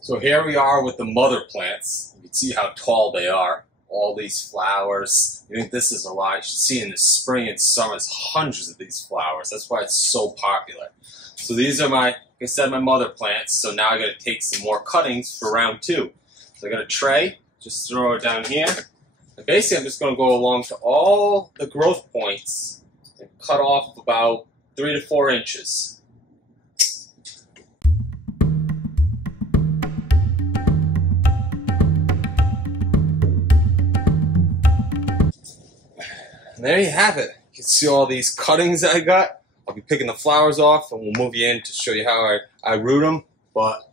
So here we are with the mother plants. You can see how tall they are. All these flowers. I think this is a lot. You should see in the spring and summer, there's hundreds of these flowers. That's why it's so popular. So these are my, like I said, my mother plants. So now I got to take some more cuttings for round 2. So I got a tray. Just throw it down here. And basically, I'm just going to go along to all the growth points and cut off about 3 to 4 inches. And there you have it. You can see all these cuttings I got. I'll be picking the flowers off and we'll move you in to show you how I root them. But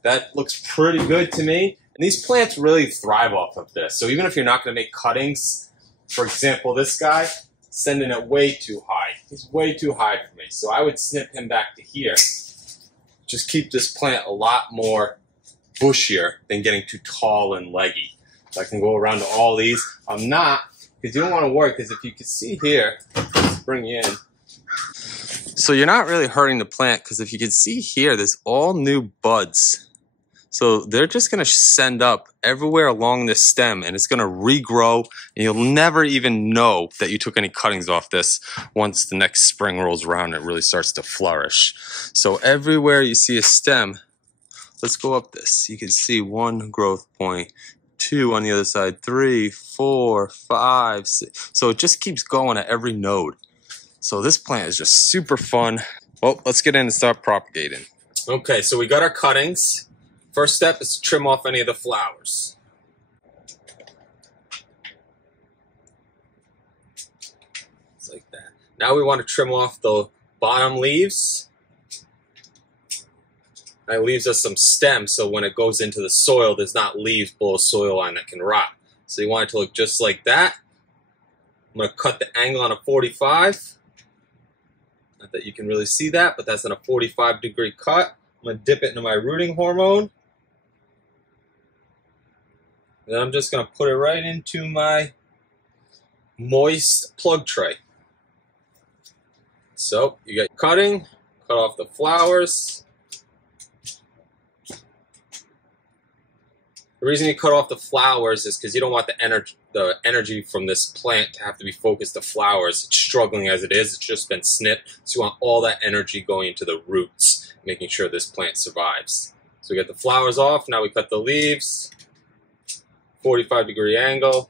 that looks pretty good to me. And these plants really thrive off of this. So even if you're not going to make cuttings, for example, this guy, sending it way too high. He's way too high for me. So I would snip him back to here. Just keep this plant a lot more bushier than getting too tall and leggy. So I can go around to all these. I'm not. Because you don't want to worry, because if you can see here, let's bring you in. So you're not really hurting the plant, because if you can see here, there's all new buds. So they're just going to send up everywhere along this stem, and it's going to regrow, and you'll never even know that you took any cuttings off this once the next spring rolls around and it really starts to flourish. So everywhere you see a stem, let's go up this. You can see 1 growth point. 2 on the other side, 3, 4, 5, 6. So it just keeps going at every node. So this plant is just super fun. Well, let's get in and start propagating. Okay, so we got our cuttings. First step is to trim off any of the flowers. Just like that. Now we want to trim off the bottom leaves. That leaves us some stems, so when it goes into the soil, there's not leaves below a soil line that can rot. So you want it to look just like that. I'm going to cut the angle on a 45. Not that you can really see that, but that's on a 45-degree cut. I'm going to dip it into my rooting hormone. And then I'm just going to put it right into my moist plug tray. So you get cutting, cut off the flowers. The reason you cut off the flowers is because you don't want the energy from this plant to have to be focused to flowers. It's struggling as it is. It's just been snipped. So you want all that energy going into the roots, making sure this plant survives. So we get the flowers off. Now we cut the leaves. 45-degree angle.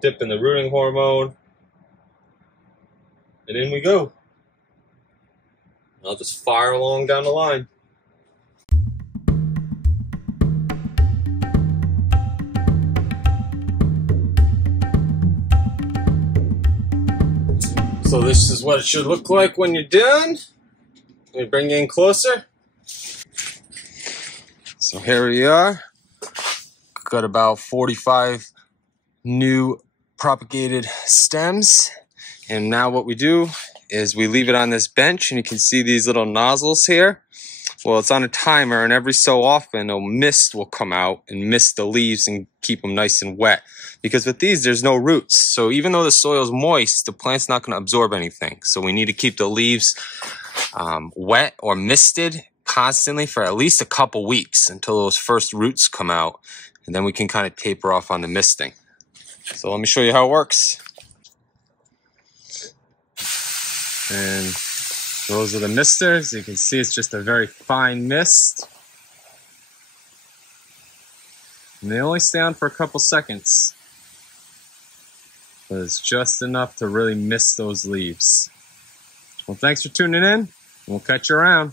Dip in the rooting hormone. And in we go. I'll just fire along down the line. So this is what it should look like when you're done. Let me bring you in closer. So here we are. Got about 45 new propagated stems. And now what we do is we leave it on this bench, and you can see these little nozzles here. Well, it's on a timer, and every so often a mist will come out and mist the leaves and keep them nice and wet. Because with these, there's no roots. So even though the soil is moist, the plant's not going to absorb anything. So we need to keep the leaves wet or misted constantly for at least a couple weeks until those first roots come out. And then we can kind of taper off on the misting. So let me show you how it works. And those are the misters. You can see it's just a very fine mist. And they only stay on for a couple seconds. But it's just enough to really mist those leaves. Well, thanks for tuning in. We'll catch you around.